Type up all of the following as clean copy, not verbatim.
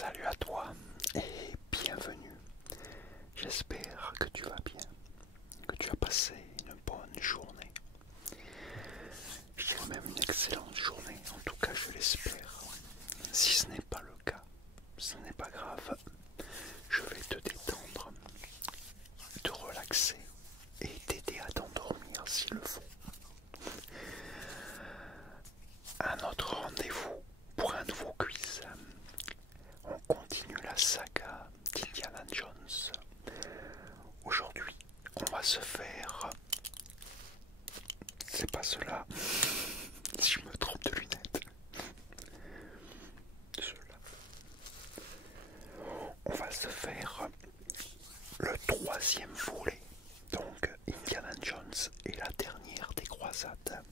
Salut à toi et bienvenue. J'espère que tu vas bien, que tu as passé une bonne journée. Je dirais même une excellente journée, en tout cas je l'espère. Si ce n'est pas le cas, ce n'est pas grave. Je vais te détendre, te relaxer et t'aider à t'endormir s'il le faut. Un autre rendez-vous pour un nouveau quiz. On continue la saga d'Indiana Jones. Aujourd'hui, on va se faire... C'est pas cela. Si je me trompe de lunettes. Cela. On va se faire le troisième volet. Donc, Indiana Jones et la dernière des croisades.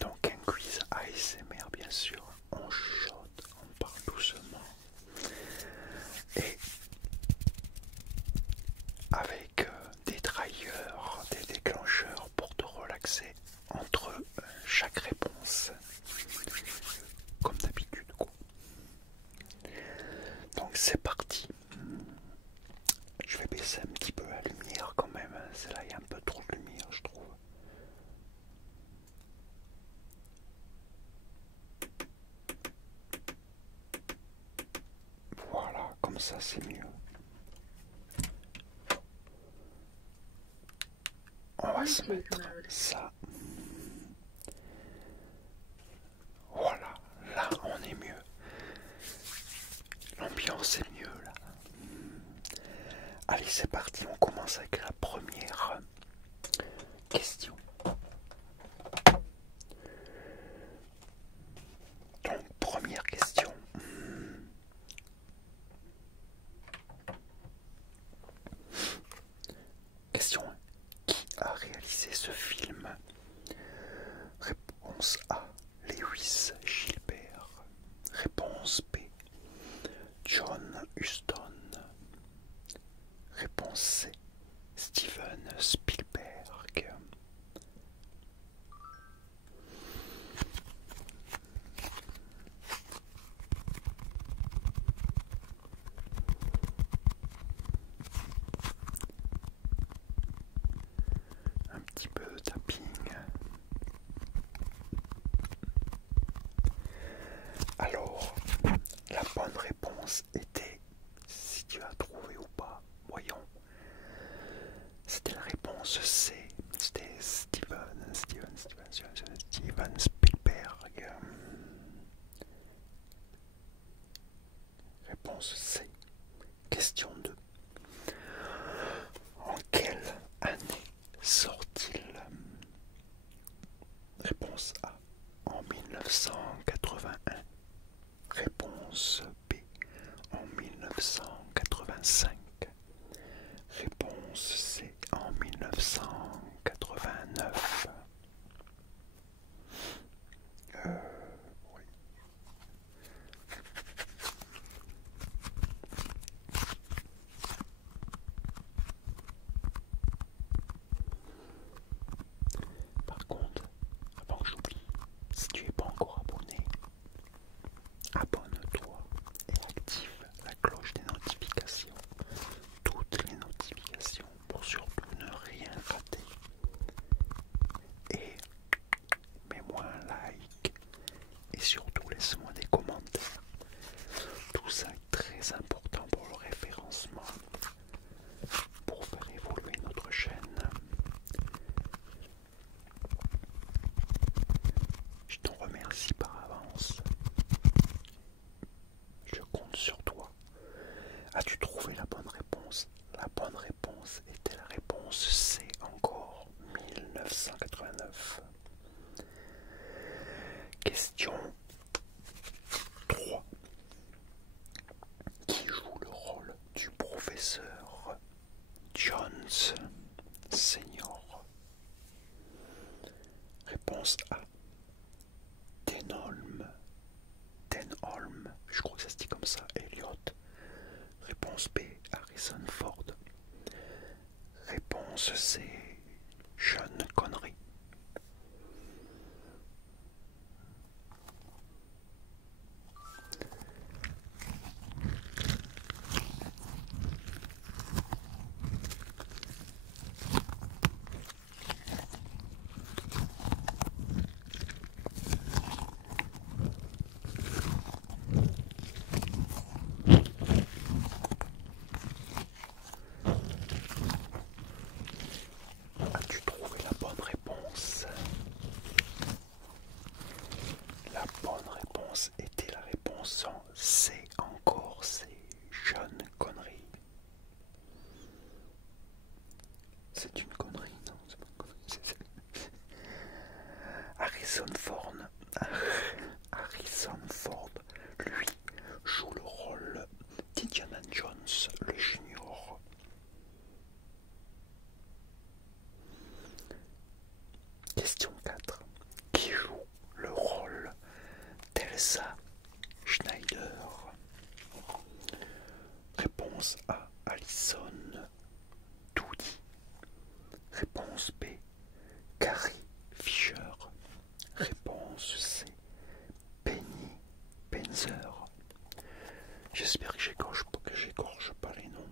Donc, un quiz ASMR, bien sûr. On chuchote, on parle doucement. Et avec des trailleurs, des déclencheurs pour te relaxer entre chaque réponse, comme d'habitude quoi. Donc c'est parti. Je vais baisser un petit peu la lumière quand même, c'est là il y a un peu trop de lumière je trouve. Voilà, comme ça c'est mieux. On va se mettre ça. Voilà, là on est mieux. L'ambiance est mieux là. Allez, c'est parti, on commence avec la première question. Donc, première question. Question 1. Qui a réalisé ce film? Réponse A. Lewis Gilbert. Réponse B. John Huston. Réponse C. Steven Spielberg. Un petit peu de tapping. Alors, la bonne réponse était, si tu as trouvé ou pas, voyons, c'était la réponse C. C'était Steven Spielberg. Réponse C. Question 2. En quelle année sort-il? Réponse A. En 1981. Réponse B. En 1985. Réponse C. En 1989. Oui. Par contre, avant que j'oublie, si tu n'es pas encore abonné, abonne-toi et active la cloche des notifications, toutes les notifications pour surtout ne rien rater. Et mets-moi un like et surtout laisse-moi des commentaires. Tout ça est très important pour le référencement, pour faire évoluer notre chaîne. Je t'en remercie par avance. Je compte sur toi. As-tu trouvé la bonne réponse? La bonne réponse était la réponse C encore, 1989. Question 3. Qui joue le rôle du professeur Jones Senior? Réponse A. Denholm, je crois que ça se dit comme ça, Elliot. Réponse B. Harrison Ford. Réponse C. Sean Connery. bonne réponse était la réponse en C encore, c'est jeune connerie. C'est une connerie, non, c'est pas une connerie. Harrison Ford, lui, joue le rôle d'Indiana Jones, le junior. Question 4. Qui joue le rôle d'Elsa Schneider? Réponse A. Alison Doody. Réponse B. Carrie Fisher. Réponse C. Penny Penzer. J'espère que j'écorche pas les noms.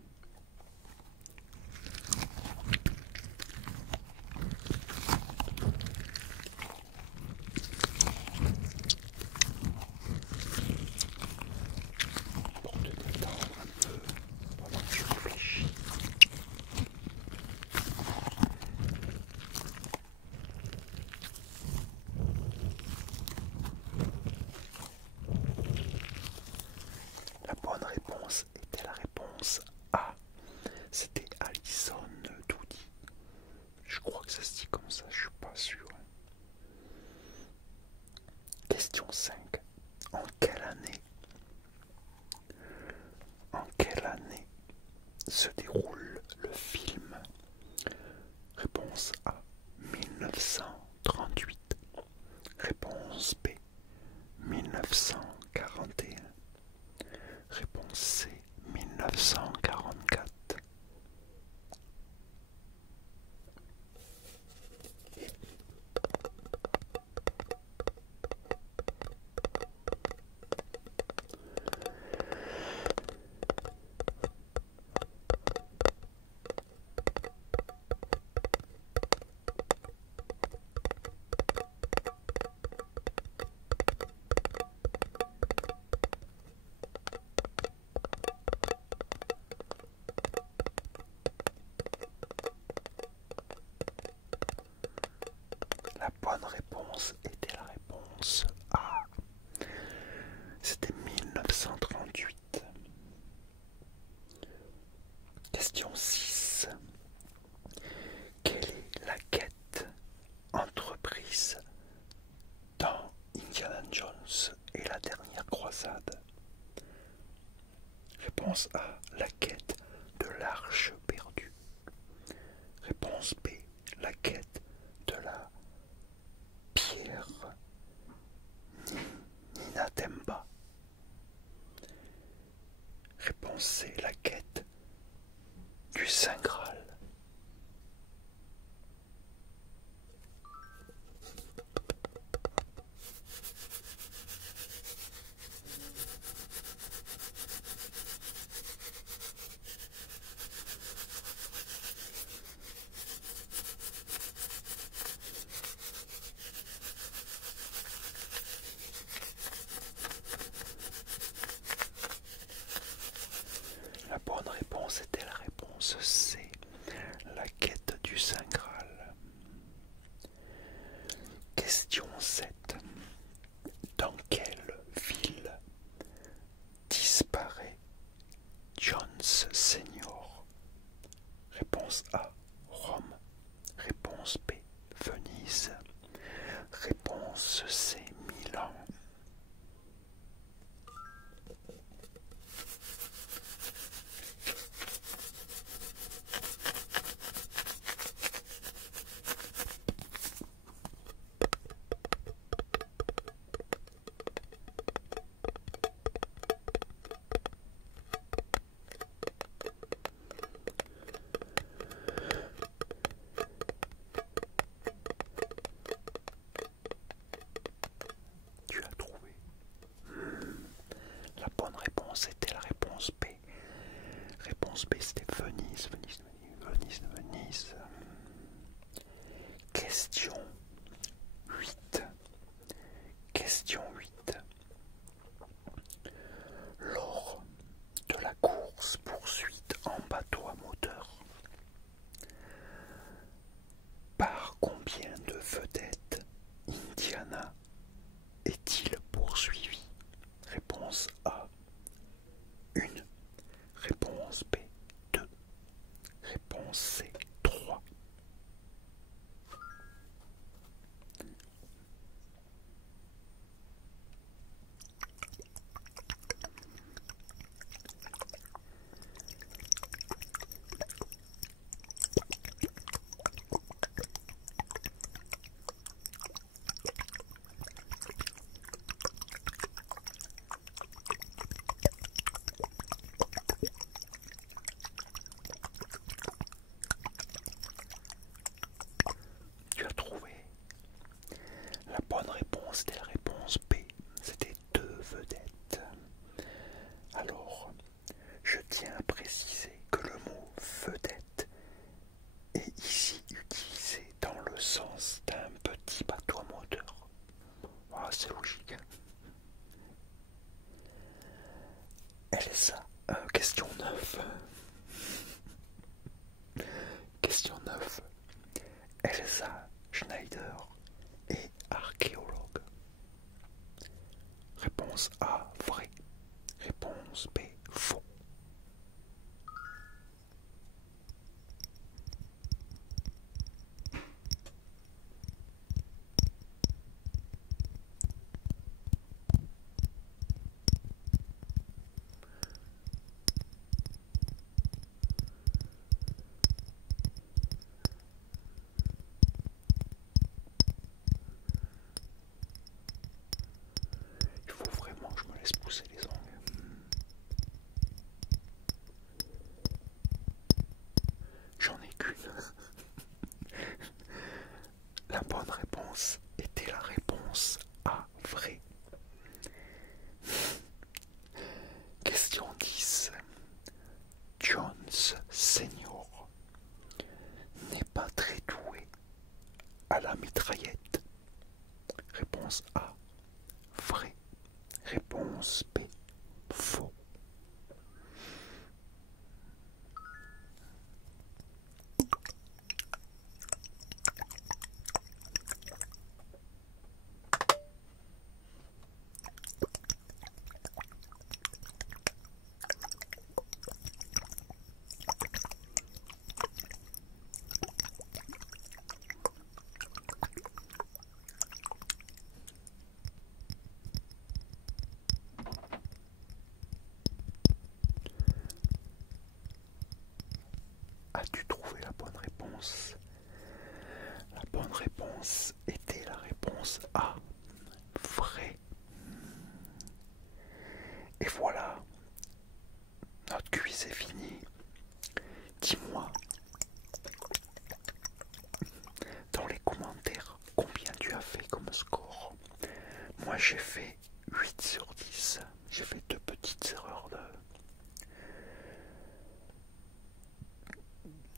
Pour te détendre un peu pendant que je réfléchis. La bonne réponse était la réponse A. C'était Alison Doody. Je crois que ça se dit comme ça, je suis pas sûr. Question 5. En quelle année se déroule le film? Réponse A. 1938. Réponse B. 1941. Réponse C. 1944. La bonne réponse était la réponse A. C'était 1938. Question 6. Quelle est la quête entreprise dans Indiana Jones et la dernière croisade? Réponse A. La quête de l'arche perdue. Réponse B. La quête de la pierre Ninatemba. Réponse C. La quête du Saint Graal. La bonne réponse était la réponse C, la quête du Saint Graal. Question 7. Dans quelle ville disparaît Jones Senior? Réponse A. Rome. Réponse B. Venise. Réponse C. Milan. Tu as trouvé. La bonne réponse était la réponse B. Réponse B, c'était Venise, Venise, Venise, Venise. Question 8. Question 8. Lors de la course-poursuite en bateau à moteur, par combien de vedettes Indiana est-il Réponse A, vrai. Réponse B, faux. Il faut vraiment que je me laisse pousser les ongles. J'en ai qu'une. La bonne réponse était la réponse A, vrai. Question 10. Jones Senior n'est pas très doué à la mitraillette. Réponse A, vrai. Réponse B, faux. As-tu trouvé la bonne réponse? La bonne réponse était la réponse A, vrai. Et voilà, notre quiz est fini. Dis-moi dans les commentaires combien tu as fait comme score. Moi j'ai fait 8 sur 10. J'ai fait deux petites erreurs de...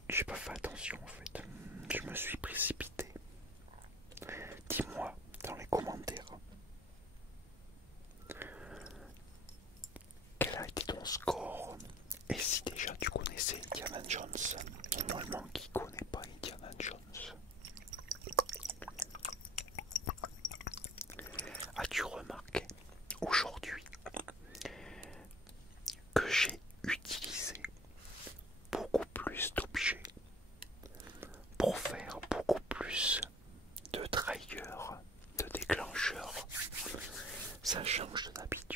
J'ai pas fait attention en fait. Je me suis précipité. Dis-moi dans les commentaires quel a été ton score et si déjà tu connaissais Indiana Jones. Normalement, qui connaît pas Indiana Jones? As-tu remarqué aujourd'hui que j'ai utilisé beaucoup plus d'objets pour faire beaucoup plus de triggers, de déclencheurs? Ça change de d'habitude.